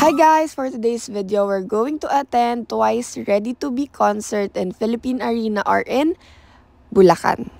Hi guys! For today's video, we're going to attend TWICE Ready to Be concert in Philippine Arena or in Bulacan.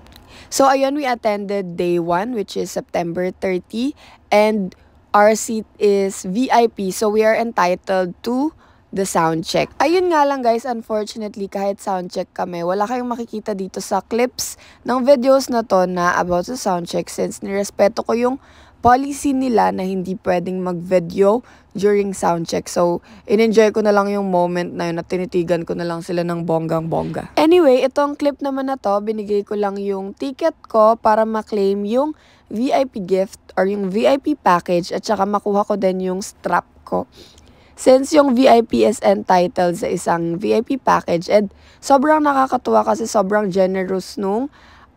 So ayun, we attended day 1 which is September 30 and our seat is VIP. So we are entitled to the sound check. Ayun nga lang guys, unfortunately kahit sound check kami, wala kayong makikita dito sa clips ng videos na to na about sa sound check since nirespeto ko yung policy nila na hindi pwedeng mag-video during sound check. So, in-enjoy ko na lang yung moment na yun at tinitigan ko na lang sila ng bonggang-bongga. Anyway, itong clip naman na to, binigay ko lang yung ticket ko para ma-claim yung VIP gift or yung VIP package at saka makuha ko din yung strap ko. Since yung VIP is entitled sa isang VIP package and sobrang nakakatuwa kasi sobrang generous nung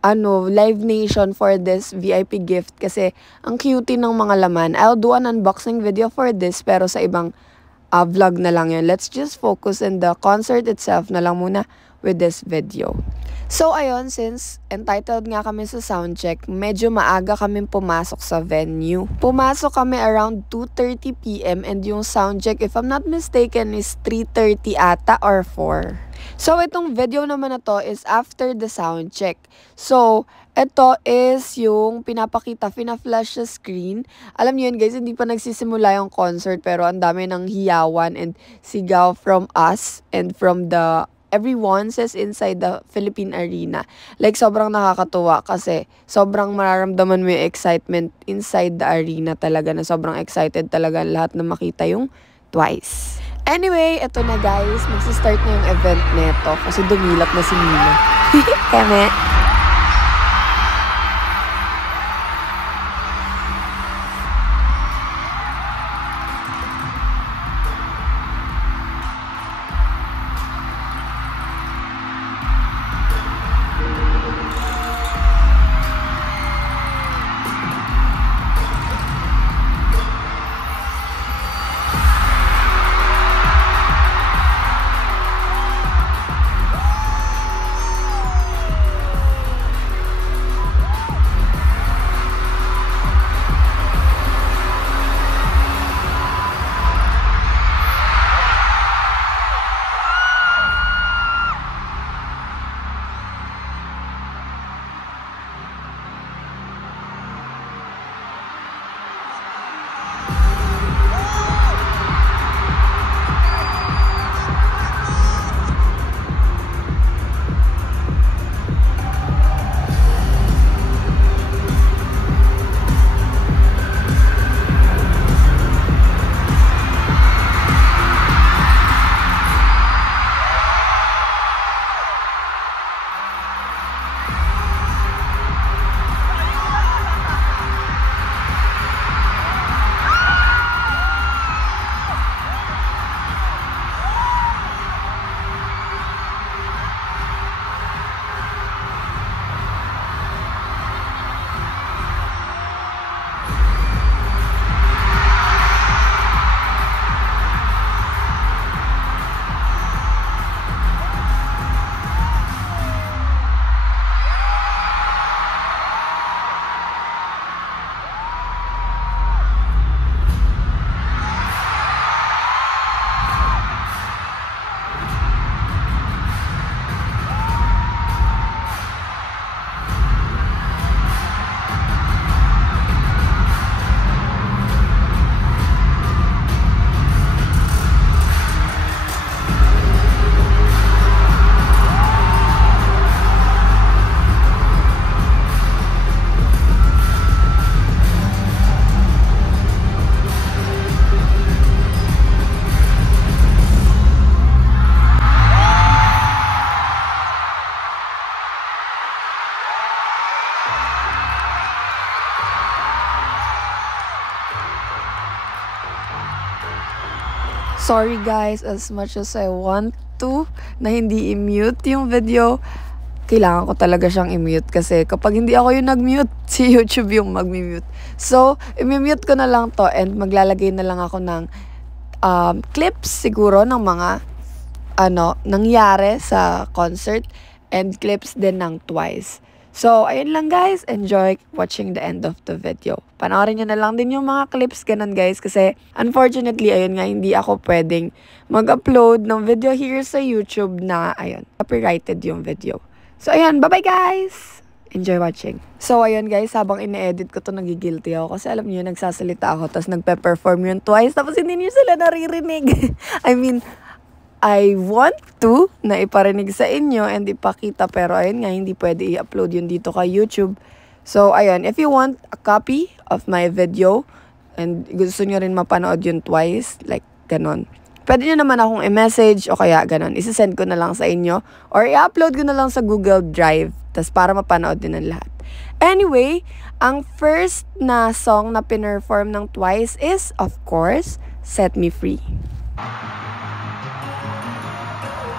Live Nation for this VIP gift kasi ang cutie ng mga laman. I'll do an unboxing video for this pero sa ibang vlog na lang yun. Let's just focus on the concert itself na lang muna with this video. So ayun, since entitled nga kami sa soundcheck, medyo maaga kami pumasok sa venue. Pumasok kami around 2:30 PM and yung soundcheck, if I'm not mistaken, is 3:30 ata or 4. So itong video naman na to is after the soundcheck. So ito is yung pinapakita, fina-flash sa screen. Alam niyo yun guys, hindi pa nagsisimula yung concert pero ang dami ng hiyawan and sigaw from us and from the everyone says inside the Philippine Arena. Like, sobrang nakakatuwa kasi sobrang mararamdaman mo yung excitement inside the arena talaga na sobrang excited talaga lahat na makita yung TWICE. Anyway, eto na guys. Magsistart na yung event neto kasi dumilap na si Nina. Keme. Sorry guys, as much as I want to na hindi i-mute yung video, kailangan ko talaga siyang i-mute kasi kapag hindi ako yung nag-mute, si YouTube yung mag-mute. So, i-mute ko na lang to and maglalagay na lang ako ng clips siguro ng mga nangyari sa concert and clips din ng TWICE. So, ayun lang guys. Enjoy watching the end of the video. Panoorin nyo na lang din yung mga clips, ganun guys. Kasi, unfortunately, ayun nga, hindi ako pwedeng mag-upload ng video here sa YouTube na, ayun, copyrighted yung video. So, ayun, bye-bye guys! Enjoy watching. So, ayun guys, habang ine-edit ko to, nagigilty ako. Kasi alam niyo, nagsasalita ako, tapos nagpe-perform yun twice, tapos hindi niyo sila naririnig. I mean, I want to na iparinig sa inyo and ipakita, pero ayun nga, hindi pwede i-upload yun dito kay YouTube. So, ayun, if you want a copy of my video and gusto nyo rin mapanood yun twice, like ganon, pwede nyo naman akong i-message o kaya ganon, isasend ko na lang sa inyo or i-upload ko na lang sa Google Drive, tas para mapanood din ng lahat. Anyway, ang first na song na pinerform ng Twice is, of course, Set Me Free.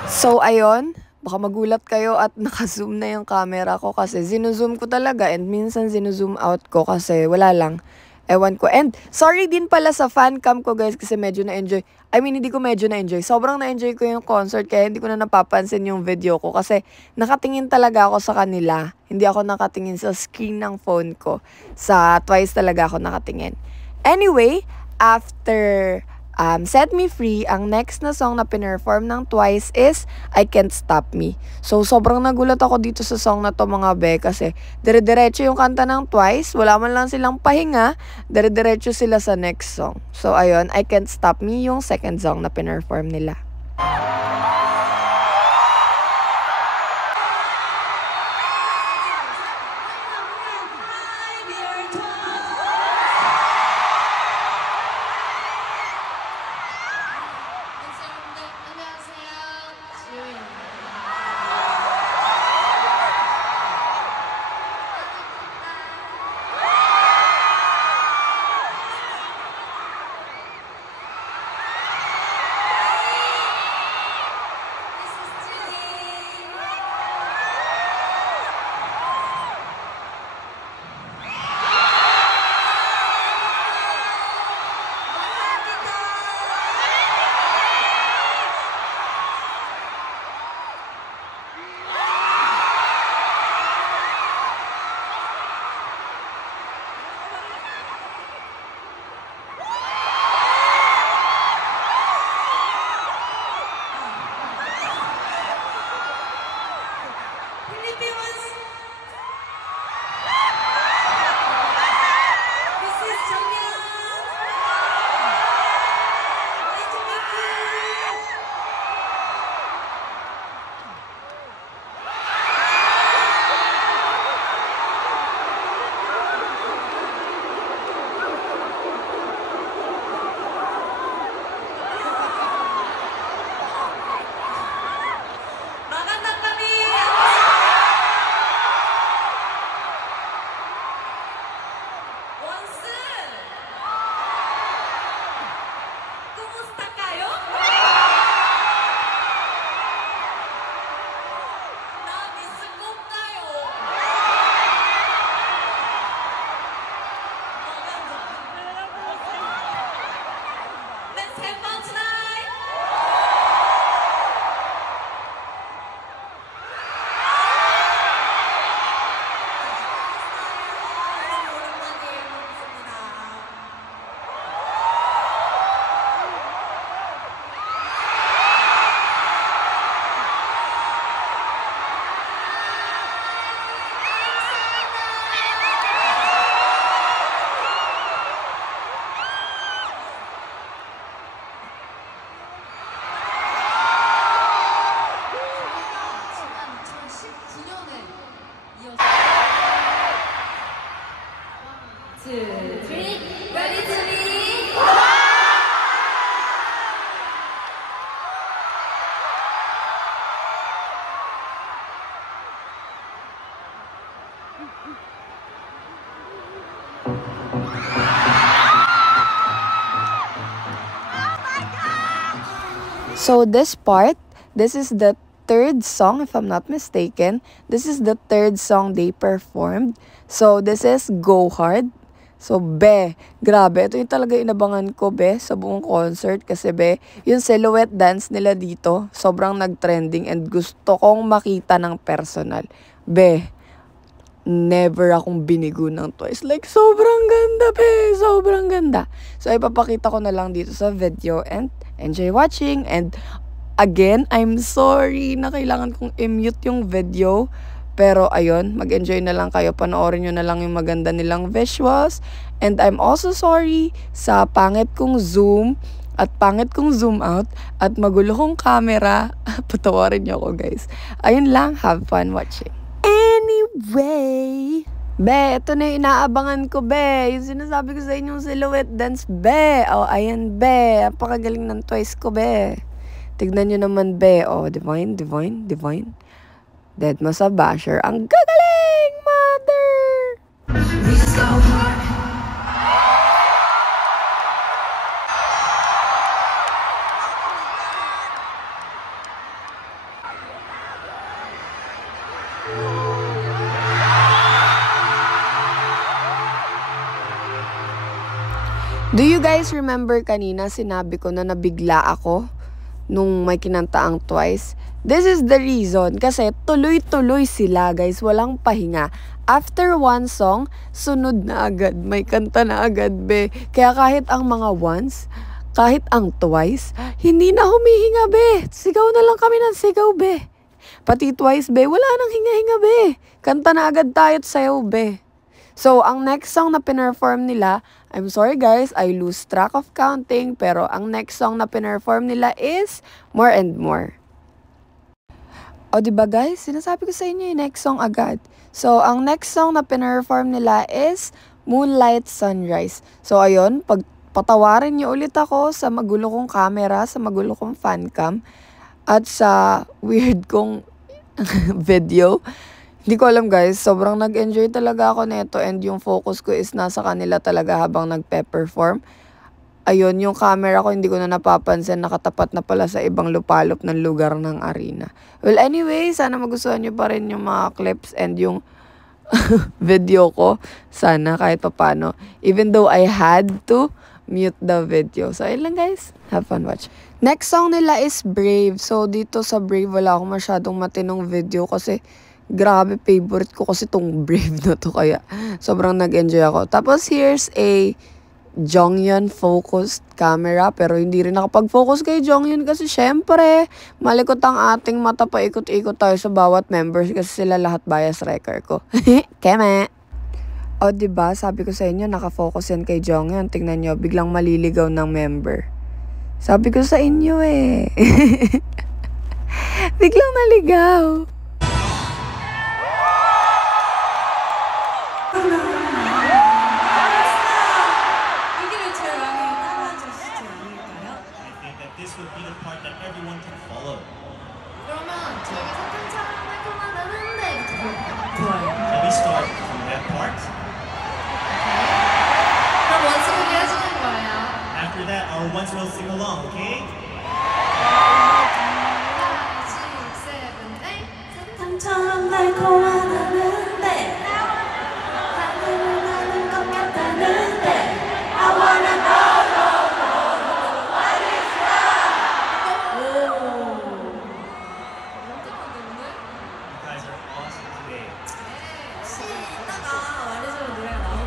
So, ayun, baka magulat kayo at naka-zoom na yung camera ko kasi zinuzoom ko talaga and minsan zinuzoom out ko kasi wala lang. Ewan ko. And sorry din pala sa fan cam ko guys kasi medyo na-enjoy. I mean, hindi ko medyo na-enjoy. Sobrang na-enjoy ko yung concert kaya hindi ko na napapansin yung video ko kasi nakatingin talaga ako sa kanila. Hindi ako nakatingin sa screen ng phone ko. Sa Twice talaga ako nakatingin. Anyway, after Set Me Free, ang next na song na pinerform ng Twice is I Can't Stop Me. So, sobrang nagulat ako dito sa song na to mga be kasi dire-diretso yung kanta ng Twice, wala man lang silang pahinga, dire-diretso sila sa next song. So, ayun, I Can't Stop Me yung second song na pinerform nila. So this part, this is the third song if I'm not mistaken. This is the third song they performed. So this is Go Hard. So be, grabe, ito yung talaga inabangan ko be sa buong concert kasi be, yung silhouette dance nila dito, sobrang nag-trending and gusto kong makita ng personal. Be, never akong binigo ng Twice. Like, sobrang ganda, be! Sobrang ganda. So, ipapakita ko na lang dito sa video and enjoy watching. And again, I'm sorry na kailangan kong i-mute yung video. Pero ayun, mag-enjoy na lang kayo. Panoorin nyo na lang yung maganda nilang visuals. And I'm also sorry sa pangit kong zoom at pangit kong zoom out at magulo kong camera. Patawarin nyo ako, guys. Ayun lang, have fun watching. Anyway, be, ito na yung inaabangan ko, be. Yung sinasabi ko sa inyong silhouette dance, be. Oh, ayan, be. Napakagaling ng Twice ko, be. Tignan nyo naman, be. Oh, divine. Dead mo sa basher. Ang gagaling, mother! Do you guys remember kanina sinabi ko na nabigla ako nung may kinanta ang Twice? This is the reason. Kasi tuloy-tuloy sila, guys. Walang pahinga. After one song, sunod na agad. May kanta na agad, be. Kaya kahit ang mga once, kahit ang Twice, hindi na humihinga, be. Sigaw na lang kami ng sigaw, be. Pati Twice, be, wala nang hinga-hinga, be. Kanta na agad tayo't sayaw, be. So, ang next song na pinerform nila, I'm sorry guys, I lose track of counting, pero ang next song na pinerform nila is More and More. O diba guys, sinasabi ko sa inyo yung next song agad. So, ang next song na pinerform nila is Moonlight Sunrise. So, ayun, patawarin niyo ulit ako sa magulo kong camera, sa magulo kong fancam, at sa weird kong video. Hindi ko alam guys, sobrang nag-enjoy talaga ako nito and yung focus ko is nasa kanila talaga habang nagpe-perform. Ayun, yung camera ko hindi ko na napapansin, nakatapat na pala sa ibang lupalop ng lugar ng arena. Well anyway, sana magustuhan nyo pa rin yung mga clips and yung video ko. Sana kahit papano. Even though I had to mute the video. So ayun lang guys, have fun watch. Next song nila is Brave. So dito sa Brave wala akong masyadong matinong video kasi grabe, favorite ko kasi tong Brave na to. Kaya sobrang nag-enjoy ako. Tapos here's a Jonghyun focused camera. Pero hindi rin nakapag-focus kay Jonghyun kasi syempre, malikot ang ating mata, pa ikot-ikot tayo sa bawat members kasi sila lahat bias wrecker ko. Keme! O diba, sabi ko sa inyo, nakafocus yan kay Jonghyun. Tingnan nyo, biglang maliligaw ng member. Sabi ko sa inyo eh. Biglang naligaw. This would be the part that everyone can follow. Can we start from that part? After that, our ones will sing along, okay?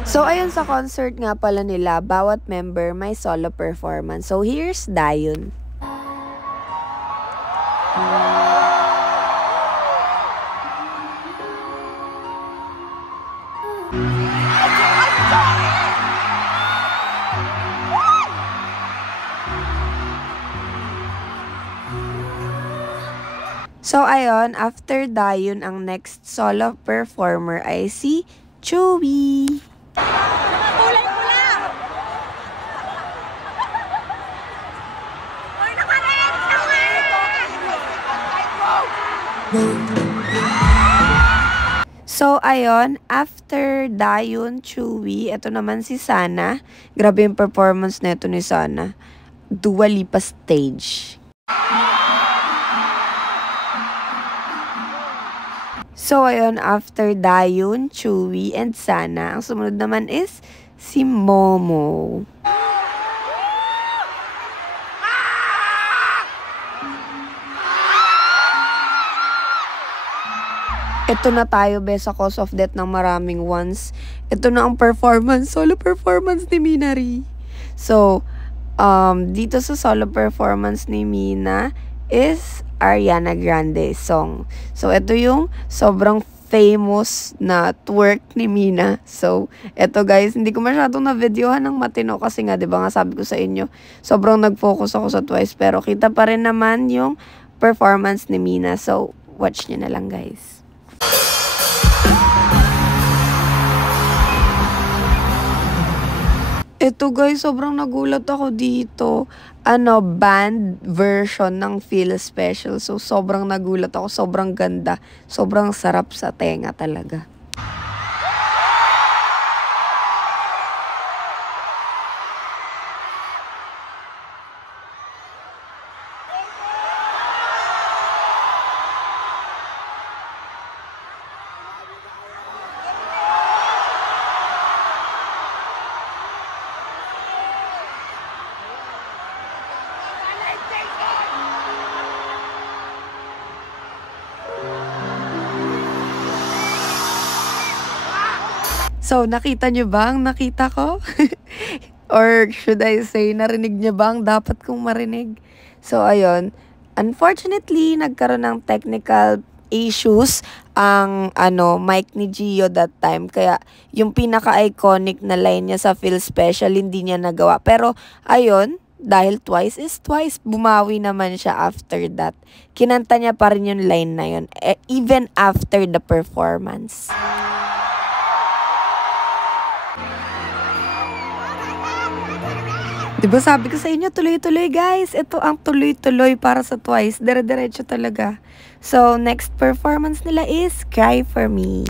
So, ayun sa concert nga pala nila, bawat member may solo performance. So, here's Dayun. So, ayun, after Dayun, ang next solo performer ay si Chewy. So, ayun, after Dayun, Chewy, ito naman si Sana. Grabe yung performance nito ni Sana. Dua Lipa stage. So, ayun, after Dayun, Chewy, and Sana, ang sumunod naman is si Momo. Ito na tayo, be, sa cause of death ng maraming ones. Ito na ang performance, solo performance ni Minari. So, dito sa solo performance ni Mina is Ariana Grande song. So, ito yung sobrang famous na twerk ni Mina. So, eto guys, hindi ko masyadong na-videohan ng matino kasi nga, di ba nga sabi ko sa inyo, sobrang nag-focus ako sa Twice. Pero kita pa rin naman yung performance ni Mina. So, watch nyo na lang guys. Ito guys, sobrang nagulat ako dito. Band version ng Feel Special. So, sobrang nagulat ako. Sobrang ganda. Sobrang sarap sa tenga talaga. So, nakita nyo ba ang nakita ko? Or should I say, narinig nyo ba ang dapat kong marinig? So, ayun. Unfortunately, nagkaroon ng technical issues ang mic ni Gio that time. Kaya, yung pinaka-iconic na line niya sa Feel Special, hindi niya nagawa. Pero, ayun, dahil Twice is Twice, bumawi naman siya after that. Kinanta niya pa rin yung line na yun, even after the performance. Diba sabi ko sa inyo, tuloy-tuloy guys. Ito ang tuloy-tuloy para sa Twice. Dire-diretso talaga. So, next performance nila is Cry For Me.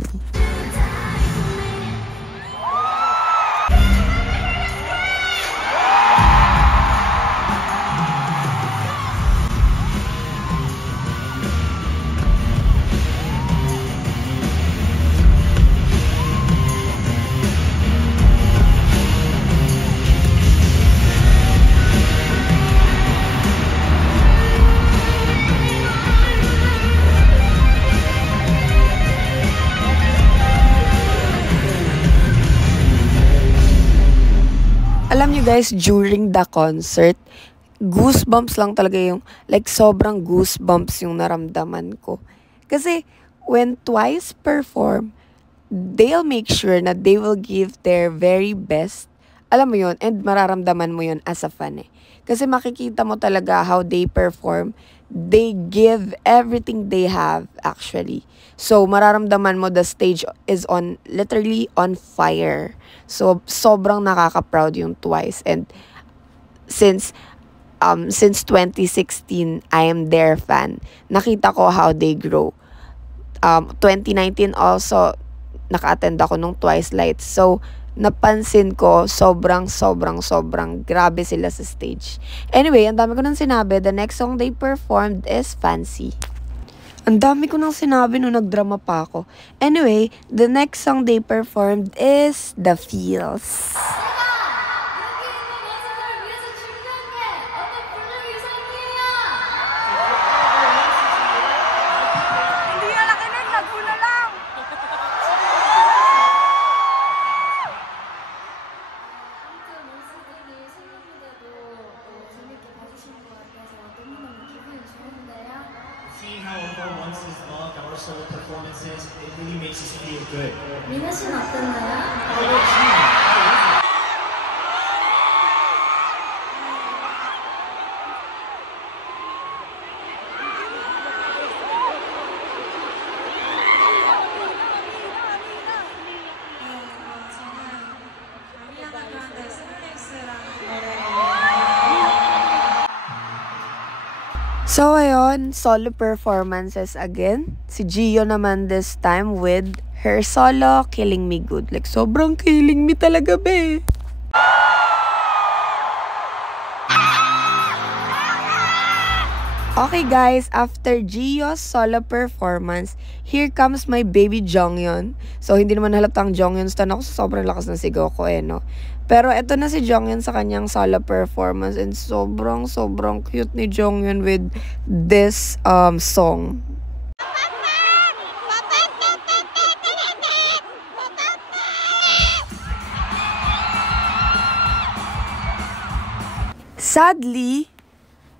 Alam nyo guys, during the concert, goosebumps lang talaga yung, like sobrang goosebumps yung naramdaman ko. Kasi when Twice perform, they'll make sure na they will give their very best. Alam mo yun, and mararamdaman mo yun as a fan eh. Kasi makikita mo talaga how they perform. They give everything they have actually. So, mararamdaman mo the stage is literally on fire. So, sobrang nakaka-proud yung Twice. And since 2016, I am their fan. Nakita ko how they grow. 2019 also, naka-attend ako nung Twice Lights. So, napansin ko, sobrang grabe sila sa stage. Anyway, ang dami ko nang sinabi. The next song they performed is Fancy. Ang dami ko nang sinabi nung nagdrama pa ako. Anyway, the next song they performed is The Feels. Seeing how for once is loved, our solo performances, it really makes us feel good. 미나 씨는 어땠나요? How about you? So, ayun, solo performances again. Si Gio naman this time with her solo, Killing Me Good. Like, sobrang killing me talaga, be. Okay guys, after Gio's solo performance, here comes my baby Jonghyun. So, hindi naman halatang Jonghyun stan ako sa sobrang lakas ng sigaw ko no. Pero eto na si Jonghyun sa kanyang solo performance and sobrang cute ni Jonghyun with this song. Sadly,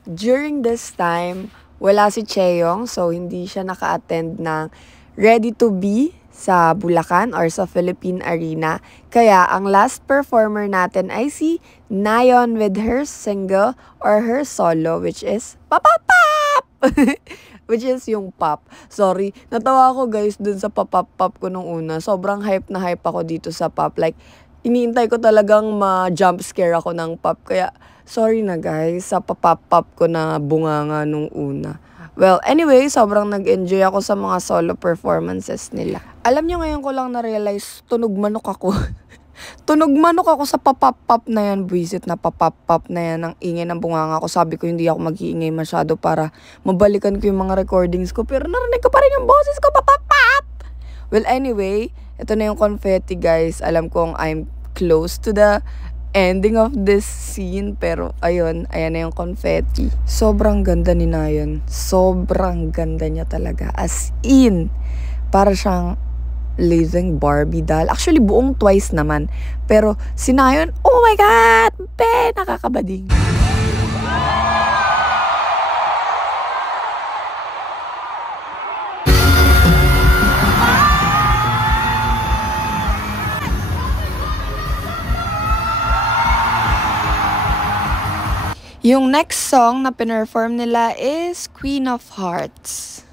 during this time, wala si Chaeyoung, so hindi siya naka-attend ng Ready to Be sa Bulacan or sa Philippine Arena. Kaya ang last performer natin ay si Nayeon with her single or her solo, which is Papapap! Which is yung pop. Sorry, natawa ako guys dun sa papap-pop ko nung una. Sobrang hype na hype ako dito sa pop. Like, iniintay ko talagang ma-jump scare ako ng pop. Kaya, sorry na guys, sa papap-pop ko na bunganga nung una. Well, anyway, sobrang nag-enjoy ako sa mga solo performances nila. Alam nyo, ngayon ko lang na-realize, tunog manok ako. Tunog manok ako sa papap-pop na yan, buwisit na papap-pop na yan. Ang ingay ng bunganga ko. Sabi ko, hindi ako mag-iingay masyado para mabalikan ko yung mga recordings ko. Pero narinig ko pa rin yung boses ko, papap-pop! Well, anyway, ito na yung confetti, guys. Alam kong I'm close to the ending of this scene. Pero, ayun, ayan na yung confetti. Sobrang ganda ni Nayeon. Sobrang ganda niya talaga. As in, para siyang living Barbie doll. Actually, buong Twice naman. Pero, si Nayeon, oh my God! Be, nakakabading. Yung next song na pinerform nila is Queen of Hearts.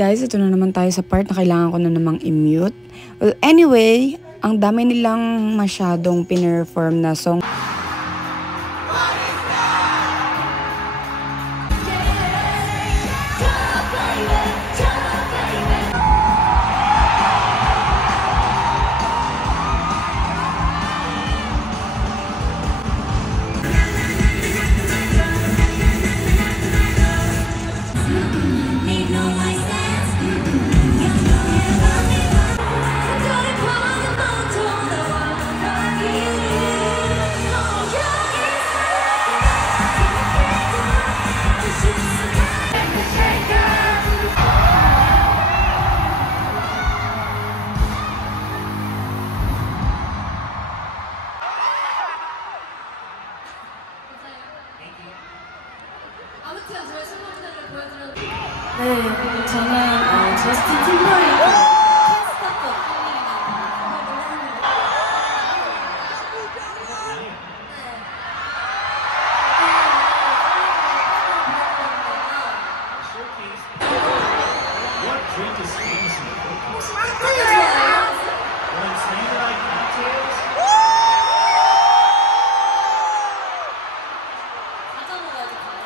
Guys, ito na naman tayo sa part na kailangan ko na namang i-mute. Well, anyway, ang dami nilang masyadong pinerform na song. 네, 저는 저스틴 팀버레이크 캔스타퍼 What drink is famous in the Philippines? When samurai cocktails? 과자 먹어야지 과자.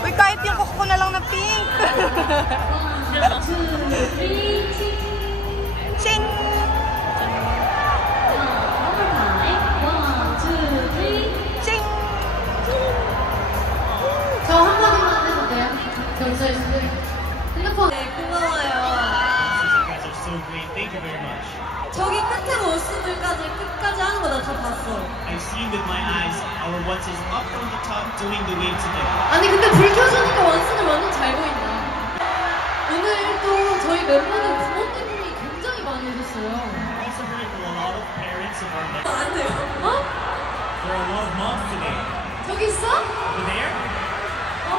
Uy, kahit yung kuko na lang na pink. Ching! Ching! 저 한마디만 해도 돼요? 경서희 씨. 핸드폰. 네, 고마워요. You guys are so great. Thank you very much. 저기 끝에 원수들까지 끝까지 하는 거 나 다 봤어. I've seen with my eyes our ones is up from the top doing the wave together. 아니 근데 불 켜주니까 원수들 완전 잘 보인다. 오늘 또 저희 멤버들 부모님이 굉장히 많이 오셨어요. I also heard from a lot of parents of our members. 안 돼요. 어? There are a lot of moms today. 저기 있어? Over there? 어?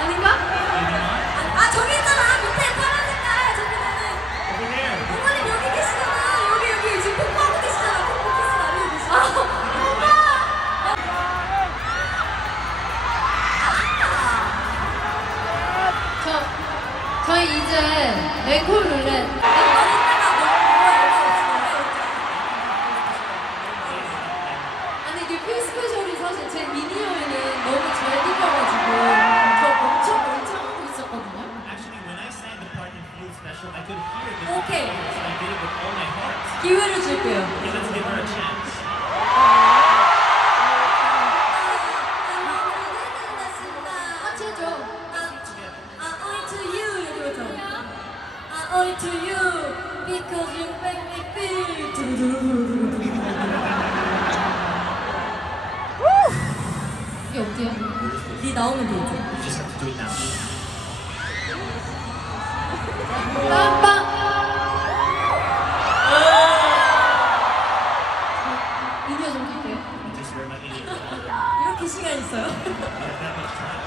아닌가? Maybe not. 아 저기 있잖아 밑에 파란 색깔 저기는 Over there. 부모님 여기 계시잖아. 여기 지금 뽀뽀하고 계시잖아. 뽀뽀 키스 날리고 계시잖아. 저희 이제 앵콜 룰렛. 아니 뉴페이 스페셜이 사실 제 미니어에는 너무 잘 들려가지고 저 엄청 하고 있었거든요. Actually, when I sang the part in Field Special, I could hear this. Okay. So I did it with all my heart. 기회를 줄게요. Okay, let's give her a chance. 같이 해줘. I owe it to you 이러면서 I owe it to you because you make me feel 이게 어때요? 네 나오면 돼 이제 You just have to do it now. 빵빵 미니어 좀 킬게요. Just wear my idiot. 이렇게 시간 있어요? That much time.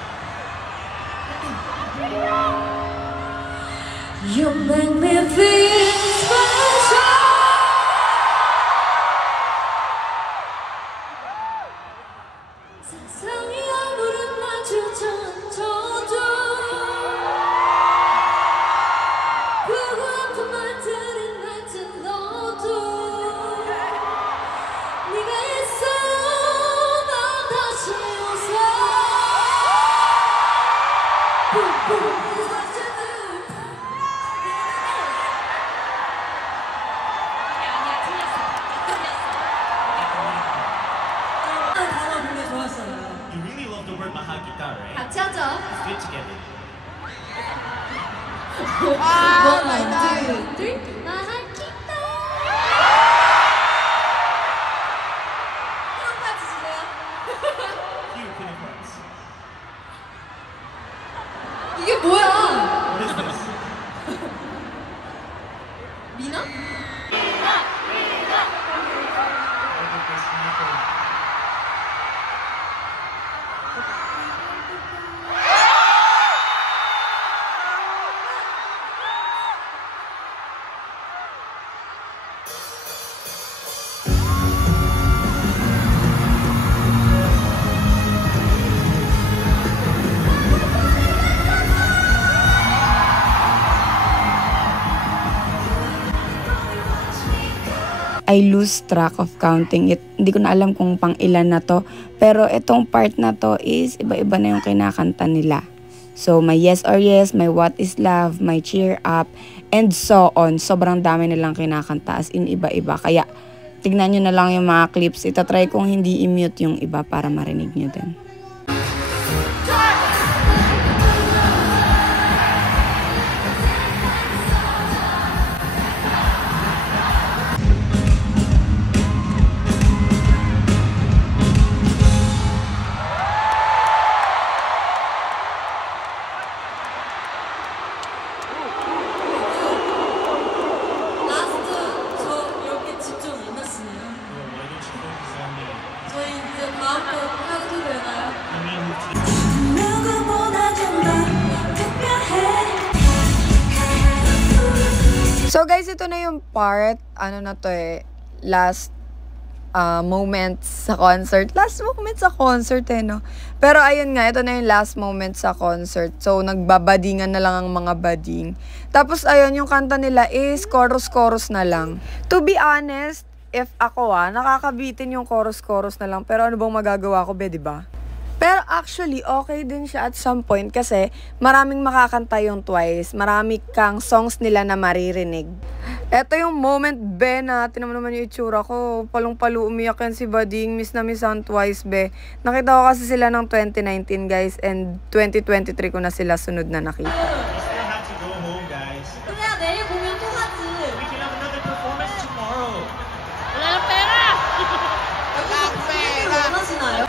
You make me feel special. 세상이 아무런 마주쳐도 그거 아픈 말들은 날 들어도 네가 있어 난 다시 웃어 You really love the word mahagita, right? 같이 하자. Let's do it together. One, two, three. 마하키타. 한 파트 주세요. Cue Queen of Hearts. 이게 뭐야? What is this? 미나? Look at this sniper. I lose track of counting it. Hindi ko na alam kung pang ilan na to. Pero itong part na to is iba-iba na yung kinakanta nila. So, may Yes or Yes, may What is Love, may Cheer Up, and so on. Sobrang dami nilang kinakanta as in iba-iba. Kaya, tignan nyo na lang yung mga clips. Itatry kong hindi i-mute yung iba para marinig nyo din. 라스트 저 이렇게 집중 안 했으네요. Why don't you focus on me? 저희 이제 다음 거 해도 되나요? Let me move to the 누구보다 좀 더 특별해. So guys, ito na yung part, ano na to last moments sa concert. Last moments sa concert no? Pero ayun nga, ito na yung last moments sa concert. So, nagbabadingan na lang ang mga bading. Tapos ayun, yung kanta nila is chorus-chorus na lang. To be honest, if ako nakakabitin yung chorus-chorus na lang. Pero ano bang magagawa ko, be, diba? Pero actually, okay din siya at some point kasi maraming makakanta yung Twice. Marami kang songs nila na maririnig. Eto yung moment, be, na tinan mo naman yung itsura ko. Palong-palo, umiyak yan si Bading. Miss na miss ang Twice, be. Nakita ko kasi sila ng 2019, guys. And 2023 ko na sila sunod na nakita. We still have to go home, guys. 그래야 내일 공연 또 하지. We can have another performance tomorrow. wala ng pera. 원하시나요?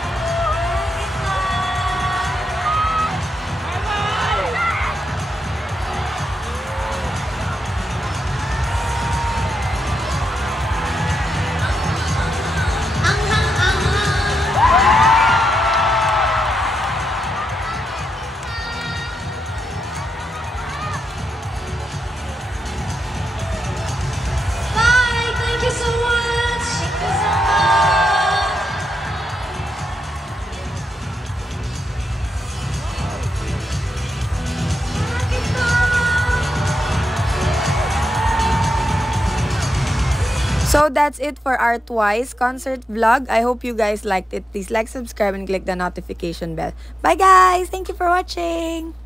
Bye. Thank you so much. Thank you so much. So that's it for our Twice concert vlog. I hope you guys liked it. Please like, subscribe, and click the notification bell. Bye guys! Thank you for watching!